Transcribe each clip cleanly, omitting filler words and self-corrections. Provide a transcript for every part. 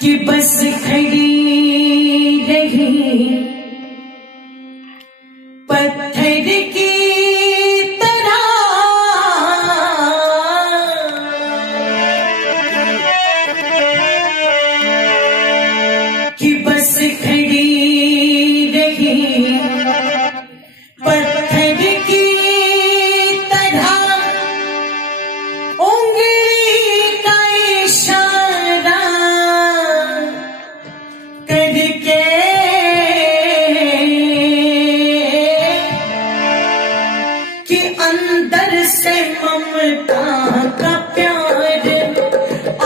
कि बस खड़ी रही पत्थर की तरह, कि बस खड़ी रही पत्थर की तरह, उंगली का इशारा करके कि अंदर से ममता का प्यार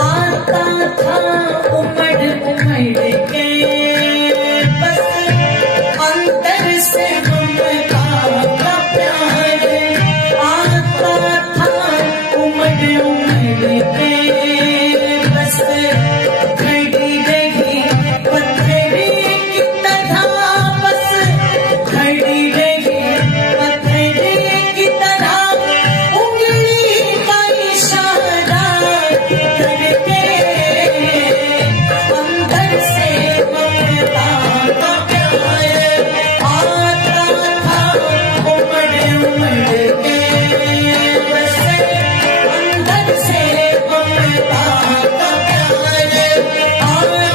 आता था उमड़ उमड़ के, बस अंदर से ममता का प्यार आता था उमड़ उमड़ के, बस खड़ी रही पत्थर की तरह, बस खड़ी रही पत्थर की तरह, उंगली का इशारा करके अंदर से ममता का प्यार आता था उमड़ उमड़ के, बस अंदर से ममता का प्यार आता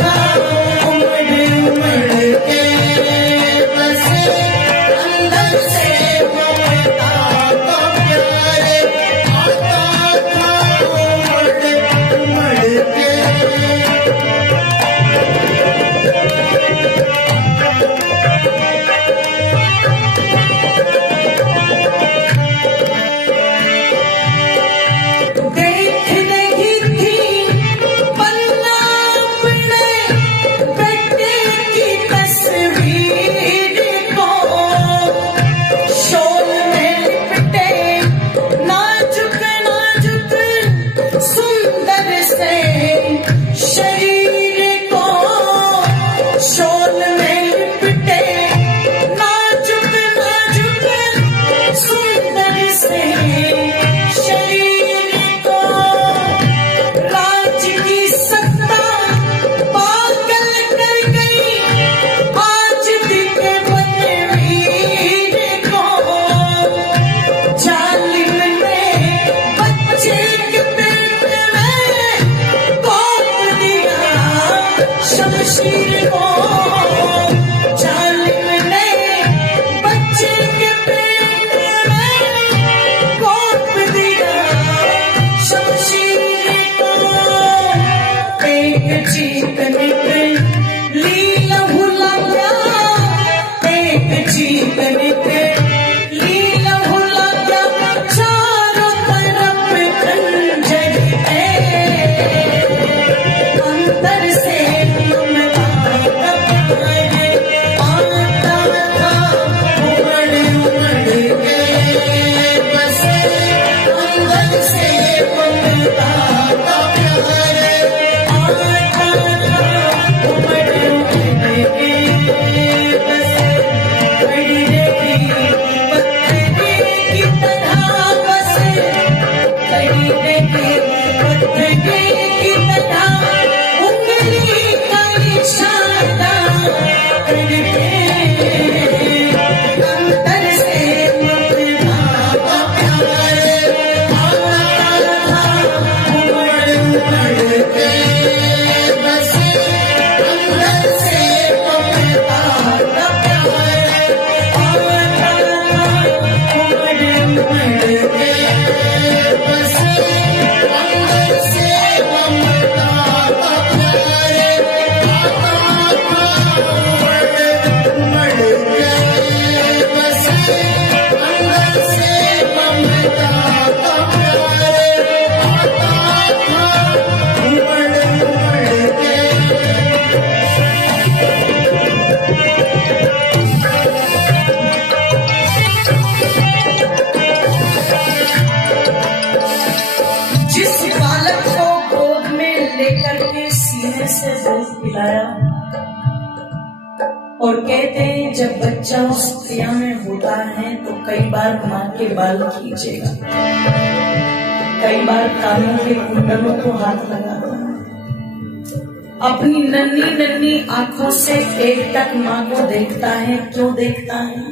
था उमड़ उमड़ के, बस अंदर से ममता का प्यार आता था उमड़ उमड़ के। देख रही थी पन्ना पड़े बेटे की तस्वीर को, शोल में लिपटे नाजुक नाजुक सुंदर से शरीर को, शोल में लिपटे नाजुक नाजुक सुंदर से शरीर को, राज की सत्ता पागल कर गई आज दिखे बनवीर को, जालिम ने बच्चे के पेट में कौप दिया शमशीर को, जालिम ने बच्चे के पेट में कौप दिया शमशीर को, एक चीख निकली लहू लगा, एक चीख निकली लहू लगा, चारों तरफ खंजर है, अंदर से ममता का प्यार आता था उमड़ उमड़ के, बस अंदर से ममता का प्यार आता था उमड़ उमड़ के, बस खड़ी रही पत्थर की तरह, बस खड़ी रही पत्थर की तरह, उंगली का इशारा करके अंदर से ममता का प्यार आता था उमड़ उमड़ के, बस अंदर से ममता का प्यार आता था उमड़ उमड़ के, बस अंदर से ममता का प्यार आता था उमड़ उमड़ के, बस अंदर से ममता का प्यार आता था उमड़ उमड़ के। जिस बालक को गोद में लेकर के सीने से दूध पिलाया, और कहते हैं जब बच्चा उस क्रिया में होता है तो कई बार माँ के बाल खींचेगा, कई बार कानों के कुंडलों को हाथ लगाता है, अपनी नन्ही नन्ही आंखों से एकटक माँ को देखता है। क्यों देखता है?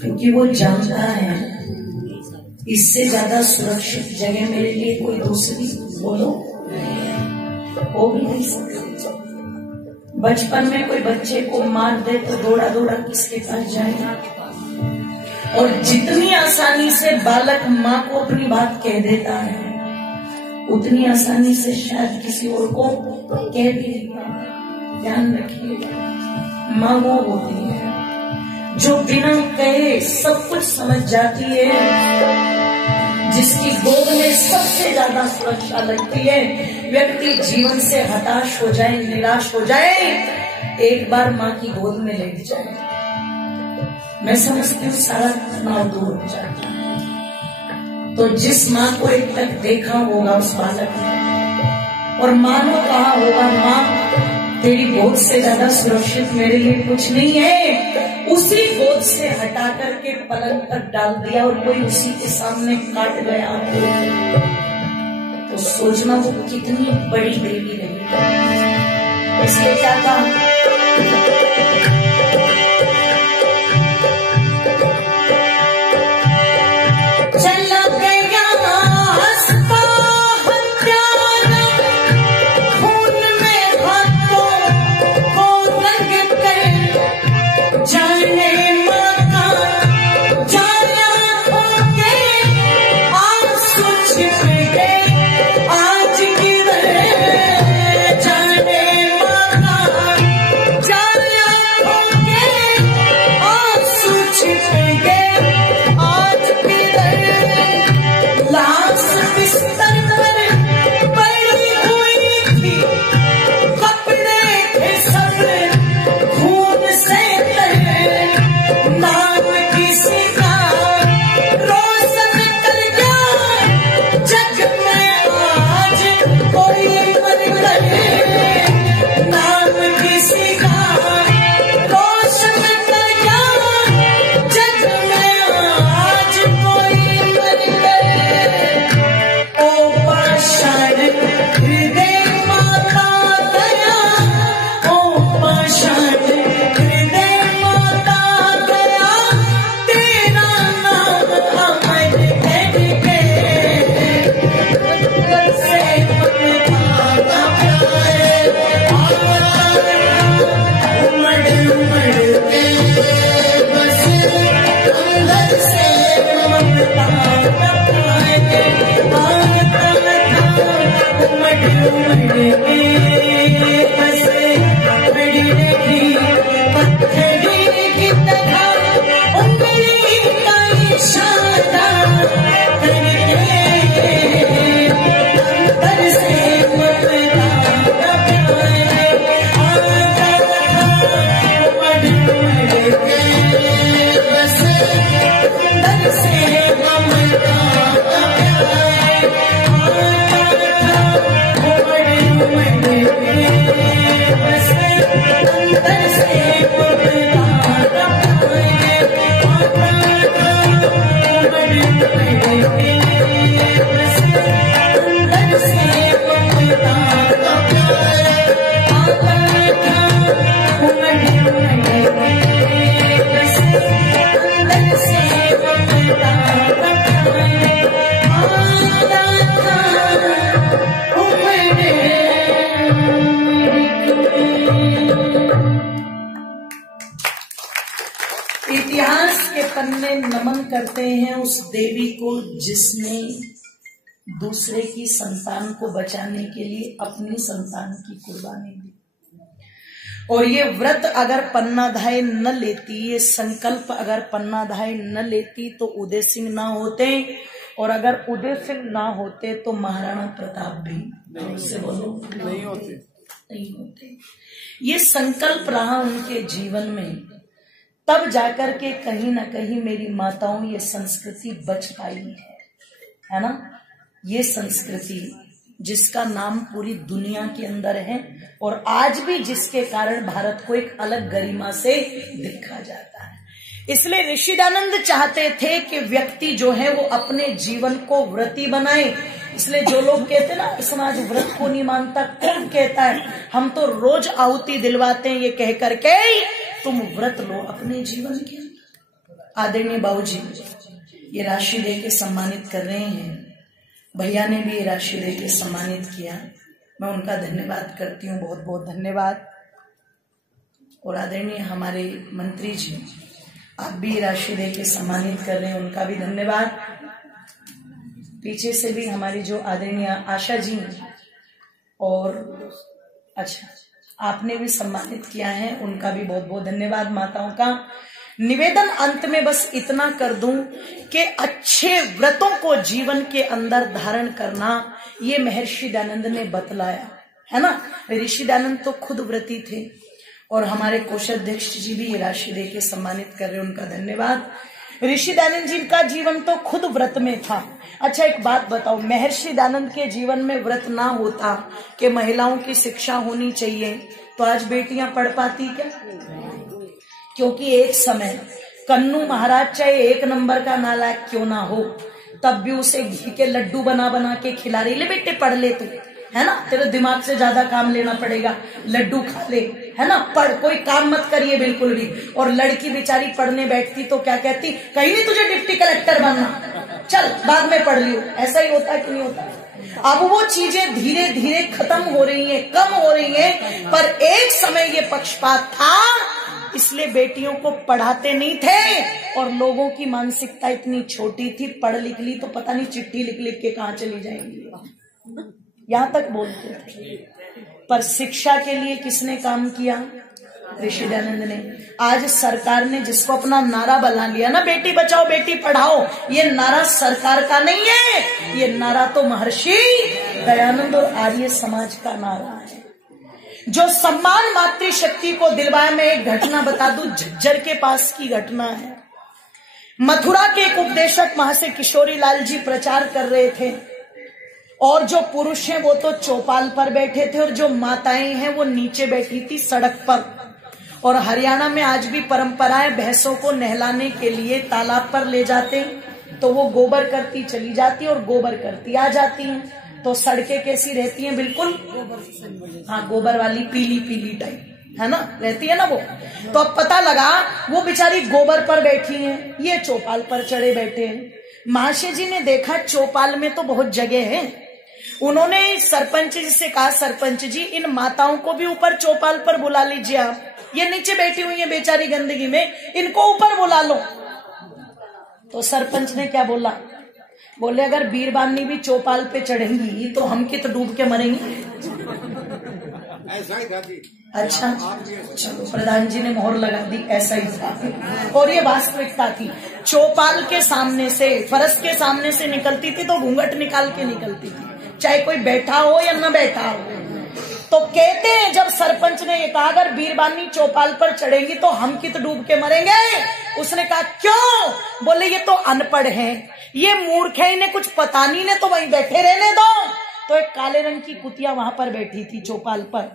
क्योंकि वो जानता है इससे ज्यादा सुरक्षित जगह मेरे लिए कोई दूसरी बोलो हो भी नहीं सकती। बचपन में कोई बच्चे को मार दे तो दौड़ा दौड़ा किसके पास जाएगा? और जितनी आसानी से बालक माँ को अपनी बात कह देता है, उतनी आसानी से शायद किसी और को कह भी। ध्यान रखिए, माँ वो होती है जो बिना कहे सब कुछ समझ जाती है, जिसकी गोद में सबसे ज्यादा सुरक्षा लगती है। व्यक्ति जीवन से हताश हो जाए, निराश हो जाए, एक बार माँ की गोद में लेट जाए, मैं समझती हूँ सारा तनाव दूर हो जाता है। तो जिस माँ को एक तक देखा होगा उस बालक ने, और माँ ने कहा होगा माँ तेरी गोद से ज्यादा सुरक्षित मेरे लिए कुछ नहीं है, उसी गोद से हटा करके पलंग पर डाल दिया और कोई उसी के सामने काट गया, तो सोचना वो कितनी बड़ी देवी रही। इसलिए क्या कहा? नमन करते हैं उस देवी को जिसने दूसरे की संतान को बचाने के लिए अपनी संतान की कुर्बानी दी। और ये व्रत अगर पन्नाधाय न लेती, ये संकल्प अगर पन्नाधाय न लेती तो उदय सिंह ना होते, और अगर उदय सिंह ना होते तो महाराणा प्रताप भी नहीं होते। ये संकल्प रहा उनके जीवन में, तब जाकर के कहीं ना कहीं मेरी माताओं ये संस्कृति बच पाई है ना। ये संस्कृति जिसका नाम पूरी दुनिया के अंदर है, और आज भी जिसके कारण भारत को एक अलग गरिमा से देखा जाता है। इसलिए ऋषिदानंद चाहते थे कि व्यक्ति जो है वो अपने जीवन को व्रती बनाए, इसलिए जो लोग कहते ना समाज व्रत को नहीं मानता, कौन कहता है? हम तो रोज आहुति दिलवाते हैं ये कह करके तुम व्रत लो अपने जीवन के। आदरणीय बाबूजी ये राशि दे के सम्मानित कर रहे हैं, भैया ने भी ये राशि दे के सम्मानित किया, मैं उनका धन्यवाद करती हूँ, बहुत बहुत धन्यवाद। और आदरणीय हमारे मंत्री जी आप भी राशि दे के सम्मानित कर रहे हैं, उनका भी धन्यवाद। पीछे से भी हमारी जो आदरणीय आशा जी और अच्छा आपने भी सम्मानित किया है, उनका भी बहुत बहुत धन्यवाद। माताओं का निवेदन अंत में बस इतना कर दूं कि अच्छे व्रतों को जीवन के अंदर धारण करना ये महर्षि दयानंद ने बतलाया है ना। ऋषि दयानंद तो खुद व्रती थे और हमारे कोषाध्यक्ष जी भी ये राशि दे के सम्मानित कर रहे हैं, उनका धन्यवाद। ऋषि दयानंद जी का जीवन तो खुद व्रत में था। अच्छा एक बात बताओ, महर्षि दयानंद के जीवन में व्रत ना होता कि महिलाओं की शिक्षा होनी चाहिए तो आज बेटियां पढ़ पाती क्या? क्योंकि एक समय कन्नू महाराज चाहे एक नंबर का नालायक क्यों ना हो तब भी उसे घी के लड्डू बना बना के खिला रही, ले बेटे पढ़ ले तू, है ना, तेरे दिमाग से ज्यादा काम लेना पड़ेगा, लड्डू खा ले, है ना, पढ़, कोई काम मत करिए बिल्कुल भी। और लड़की बेचारी पढ़ने बैठती तो क्या कहती, कहीं नहीं तुझे डिप्टी कलेक्टर बनना, चल बाद में पढ़ लियो। ऐसा ही होता है कि नहीं होता? अब वो चीजें धीरे धीरे खत्म हो रही हैं, कम हो रही हैं, पर एक समय ये पक्षपात था, इसलिए बेटियों को पढ़ाते नहीं थे और लोगों की मानसिकता इतनी छोटी थी, पढ़ लिख ली तो पता नहीं चिट्ठी लिख लिख के कहाँ चली जाएंगी, यहां तक बोलते थे। पर शिक्षा के लिए किसने काम किया? ऋषि दयानंद ने। आज सरकार ने जिसको अपना नारा बना लिया ना, बेटी बचाओ बेटी पढ़ाओ, ये नारा सरकार का नहीं है, ये नारा तो महर्षि दयानंद और आर्य समाज का नारा है। जो सम्मान मातृशक्ति को दिलवाया, मैं एक घटना बता दूं, झज्जर के पास की घटना है। मथुरा के एक उपदेशक महर्षि किशोरी लाल जी प्रचार कर रहे थे और जो पुरुष हैं वो तो चौपाल पर बैठे थे और जो माताएं हैं वो नीचे बैठी थी सड़क पर। और हरियाणा में आज भी परंपरा है, भैंसों को नहलाने के लिए तालाब पर ले जाते तो वो गोबर करती चली जाती और गोबर करती आ जाती हैं। तो सड़कें कैसी रहती हैं? बिल्कुल हाँ गोबर वाली पीली पीली टाइप, है ना, रहती है ना वो। तो अब पता लगा वो बेचारी गोबर पर बैठी हैं, ये चौपाल पर चढ़े बैठे हैं। महाशय जी ने देखा चौपाल में तो बहुत जगह है, उन्होंने सरपंच जी से कहा, सरपंच जी इन माताओं को भी ऊपर चौपाल पर बुला लीजिए आप, ये नीचे बैठी हुई है बेचारी गंदगी में, इनको ऊपर बुला लो। तो सरपंच ने क्या बोला? बोले अगर बीरबानी भी चौपाल पे चढ़ेंगी तो हम कित डूब के मरेंगे। अच्छा चलो, प्रधान जी ने मोहर लगा दी, ऐसा ही था और ये वास्तविकता थी। चौपाल के सामने से, फरस के सामने से निकलती थी तो घूंघट निकाल के निकलती थी, चाहे कोई बैठा हो या न बैठा हो। तो कहते हैं जब सरपंच ने ये कहा अगर बीरबानी चौपाल पर चढ़ेंगी तो हम कित डूब के मरेंगे, उसने कहा क्यों? बोले ये तो अनपढ़ हैं, ये मूर्ख है, इन्हें कुछ पता नहीं, ने तो वहीं बैठे रहने दो। तो एक काले रंग की कुतिया वहां पर बैठी थी चौपाल पर,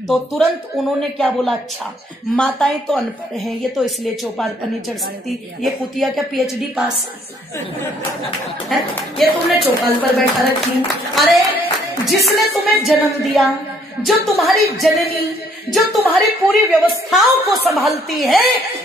तो तुरंत उन्होंने क्या बोला, अच्छा माताएं तो अनपढ़ हैं, ये तो इसलिए चौपाल पर नहीं चढ़ सकती, ये कुतिया क्या पीएचडी पास है, ये तुमने चौपाल पर बैठा रखी। अरे जिसने तुम्हें जन्म दिया, जो तुम्हारी जननी, जो तुम्हारी पूरी व्यवस्थाओं को संभालती है,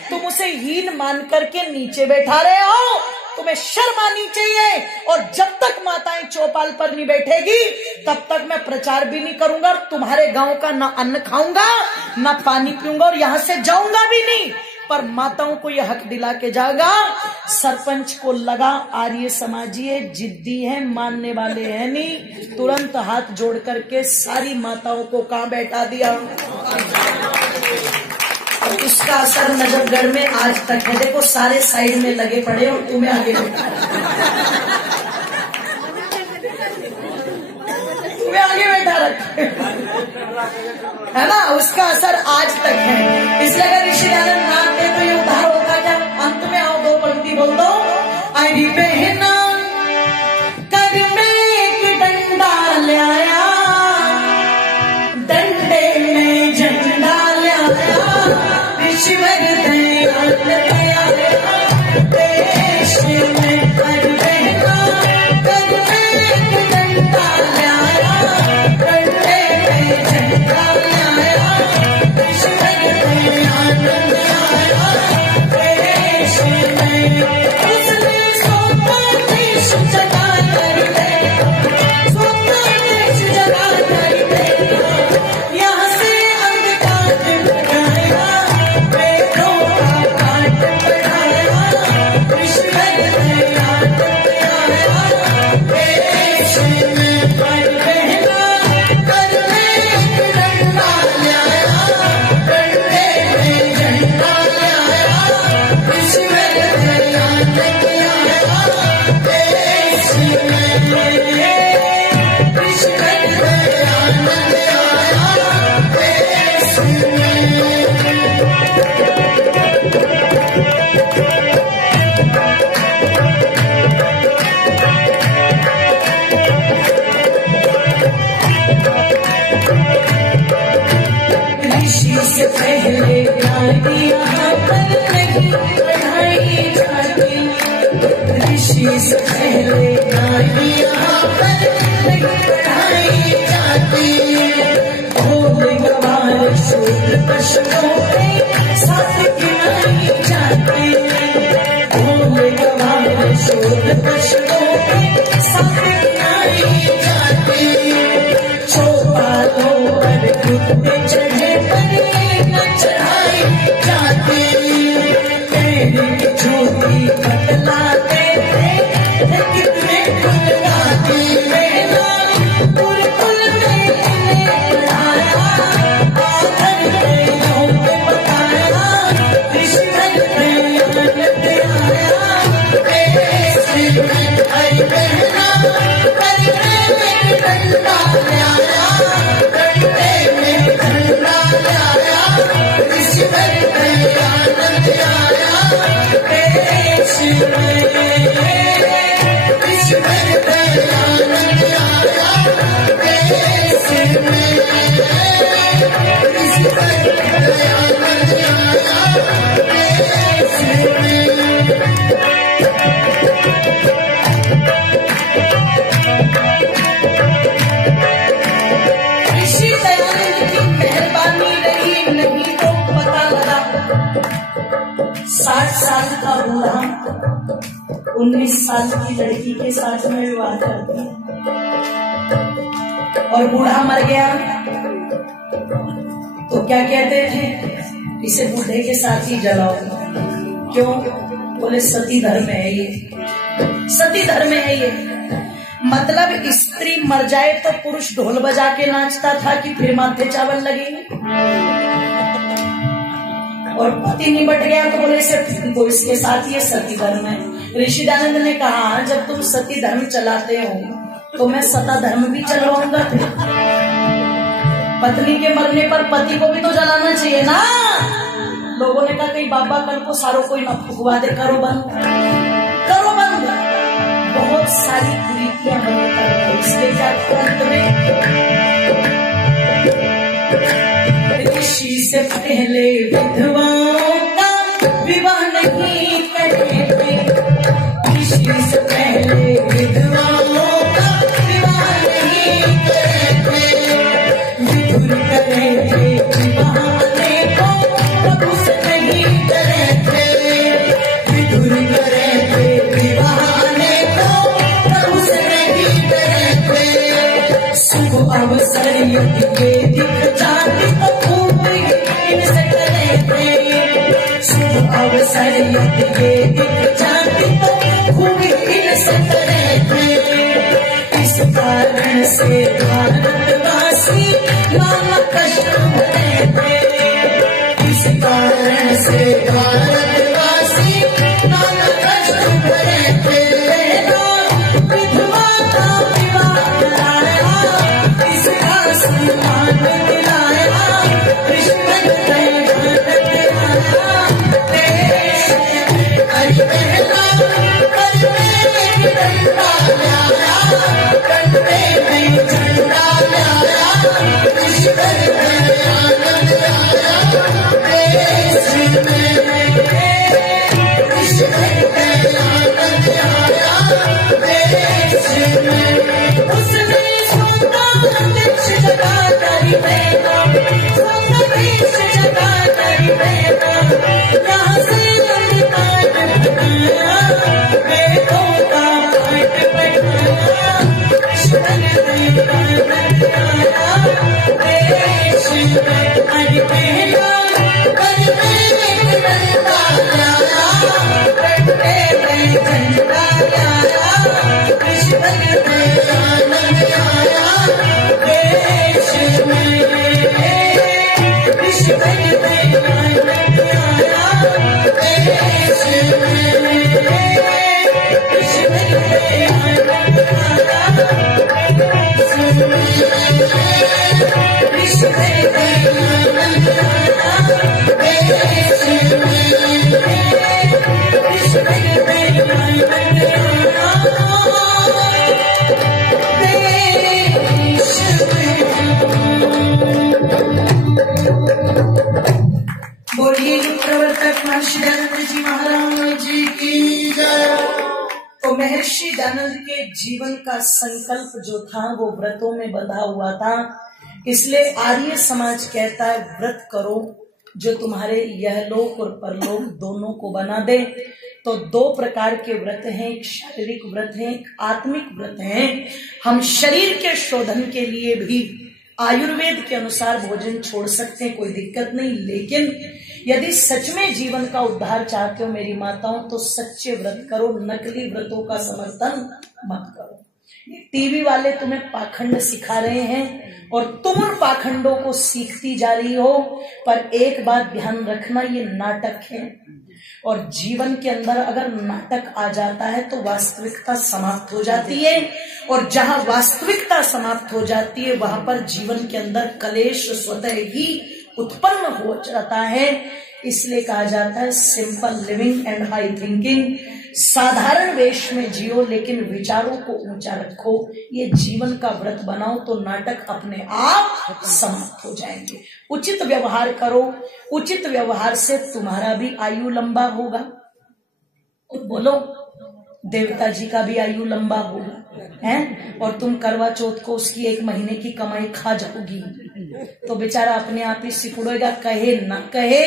तुम उसे हीन मान करके नीचे बैठा रहे हो, तुम्हें शर्म आनी चाहिए। और जब तक माताएं चौपाल पर नहीं बैठेगी तब तक मैं प्रचार भी नहीं करूंगा और तुम्हारे गांव का ना अन्न खाऊंगा ना पानी पीऊंगा और यहां से जाऊंगा भी नहीं। पर माताओं को यह हक दिला के जाएगा। सरपंच को लगा आर्य समाजी है, जिद्दी है, मानने वाले हैं नहीं, तुरंत हाथ जोड़ करके सारी माताओं को कहां बैठा दिया। और उसका असर नजफगढ़ में आज तक है। देखो सारे साइड में लगे पड़े और तुम्हें आगे बैठा, तुम्हें आगे बैठा रखे, है ना, उसका असर आज तक है। इसलिए अगर ऋषि दयानंद ना आते तो ये उद्धार होगा क्या? अंत में आओ, दो पंक्ति बोल दो। आई बहना कर में एक डंडा लाया, डंडे में झंडा लाया, ईश्वर दयाल देश में कर बहना कर में एक डंडा ऋषि से पहले ज्ञान यहाँ पर नहीं पढ़ाई जाती, ऋषि से पहले ज्ञान यहाँ पर नहीं पढ़ाई जाती। भोले गवार शूद्र पशुओं के साथ गिनाई जाती, भोले गवार शूद्र पशुओं के साथ गिनाई जाती। चौपालों पर कुत्ते चढ़े पर न चढ़ाई जाती, तेरी झूठी बतलाते थे कितने बुलवाती। मेरा गुरुकुल में इन्हें पढ़ाया, आखिर में योग बताया, कृष्ण दयानंद आया। मेरे सिर में हरि कहना, हरि में डंडा आया, डंडे में डंडा आया, कृष्ण दयानंद आया। मेरे सिर में कृष्ण दयानंद आया, मेरे सिर में कृष्ण दयानंद आया, मेरे सिर में। ऋषि दयानंद की मेहरबानी रही, नहीं तो पता लगा 60 साल का बूढ़ा 19 साल की लड़की के साथ में विवाह कर दिया और बूढ़ा मर गया। तो क्या कहते थे, इसे बूढ़े के साथ ही जलाओ। क्यों? बोले सती धर्म है ये, सती धर्म है ये। मतलब स्त्री मर जाए तो पुरुष ढोल बजा के नाचता था कि फिर माथे चावल लगेंगे, और पति निबट गया तो बोले तो इसके साथ ये सती धर्म है। ऋषि दयानंद ने कहा जब तुम सती धर्म चलाते हो तो मैं सता धर्म भी चलवाऊंगा। फिर पत्नी के मरने पर पति को भी तो जलाना चाहिए ना। लोगों ने कहा कहीं बाबा कल को सारों कोई न फुकवा दे, करो बंद, करो बंद। बहुत सारी कुरीतियां बनकर इसके क्या अंत में ऋषि से पहले विधवाओं का विवाह नहीं करेंगे, ऋषि से पहले विधवाओं का विवाह नहीं करेंगे। विधुर करेंगे विवाहने को प्रभु से नहीं करेंगे, विधुर करेंगे विवाहने को प्रभु से नहीं करेंगे। शुभ अवसर यदि ये दिख जाती तो खूब इनसे करेंगे, शुभ अवसर यदि ये दिख जाती तो खूब इनसे करेंगे। इस कारण से भारतवासी नाना कष्ट भरेंगे, इस कारण से भारतवासी नाना कष्ट भरेंगे। विधवा का विवाह कराया, इसका सम्मान दिलाया, कृष्ण दयानंद आया। देश में हरि कहना, हरि में डंडा आया, डंडे में झंडा आया, कृष्ण दयानंद आया। देश में कृष्ण दयानंद आया, देश में। उसने देश जगा करी बेटा, देश जगा करी बेटा, यहाँ से काट बनाया, बेटों का काट बनाया, कृष्ण दयानंद आया। देश में हरि कहना, हरि में डंडा आया, डंडे में झंडा आया, कृष्ण दयानंद आया। देश में कृष्ण दयानंद आया, देश में कृष्ण दयानंद आया, देश में कृष्ण दयानंद आया, देश में कृष्ण दयानंद आया। देश में जीवन का संकल्प जो था वो व्रतों में बंधा हुआ था। इसलिए आर्य समाज कहता है व्रत करो जो तुम्हारे यहलोक और परलोक दोनों को बना दे। तो दो प्रकार के व्रत हैं, एक शारीरिक व्रत है, एक आत्मिक व्रत है। हम शरीर के शोधन के लिए भी आयुर्वेद के अनुसार भोजन छोड़ सकते हैं, कोई दिक्कत नहीं। लेकिन यदि सच में जीवन का उद्धार चाहते हो मेरी माताओं, तो सच्चे व्रत करो, नकली व्रतों का समर्थन मत करो। टीवी वाले तुम्हें पाखंड सिखा रहे हैं और तुम उन पाखंडों को सीखती जा रही हो। पर एक बात ध्यान रखना, ये नाटक है और जीवन के अंदर अगर नाटक आ जाता है तो वास्तविकता समाप्त हो जाती है, और जहां वास्तविकता समाप्त हो जाती है वहां पर जीवन के अंदर कलेश स्वतः ही उत्पन्न हो जाता है। इसलिए कहा जाता है simple living and high thinking. साधारण वेश में जियो लेकिन विचारों को ऊंचा रखो। ये जीवन का व्रत बनाओ तो नाटक अपने आप समाप्त हो जाएंगे। उचित व्यवहार करो, उचित व्यवहार से तुम्हारा भी आयु लंबा होगा। बोलो, देवता जी का भी आयु लंबा होगा है, और तुम करवा चौथ को उसकी 1 महीने की कमाई खा जाओगी तो बेचारा अपने आप ही सिकुड़ेगा, कहे ना कहे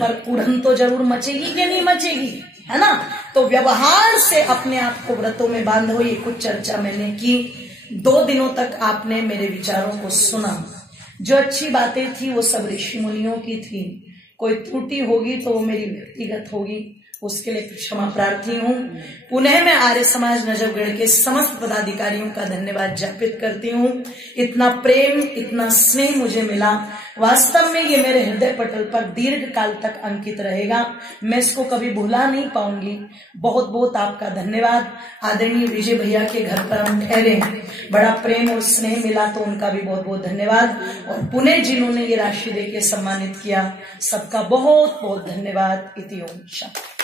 पर कुढ़न तो जरूर मचेगी कि नहीं मचेगी, है ना। तो व्यवहार से अपने आप को व्रतों में बांधो। ये कुछ चर्चा मैंने की। 2 दिनों तक आपने मेरे विचारों को सुना। जो अच्छी बातें थी वो सब ऋषि मुनियों की थी। कोई त्रुटि होगी तो वो मेरी व्यक्तिगत होगी, उसके लिए क्षमा प्रार्थी हूँ। पुनः मैं आर्य समाज नजफगढ़ के समस्त पदाधिकारियों का धन्यवाद ज्ञापित करती हूँ। इतना प्रेम, इतना स्नेह मुझे मिला, वास्तव में ये मेरे हृदय पटल पर दीर्घ काल तक अंकित रहेगा। मैं इसको कभी भुला नहीं पाऊंगी। बहुत बहुत आपका धन्यवाद। आदरणीय विजय भैया के घर पर हम ठहरे हैं, बड़ा प्रेम और स्नेह मिला, तो उनका भी बहुत बहुत धन्यवाद। और पुनः जिन्होंने ये राशि देके सम्मानित किया, सबका बहुत बहुत धन्यवाद। इति ओम शांति।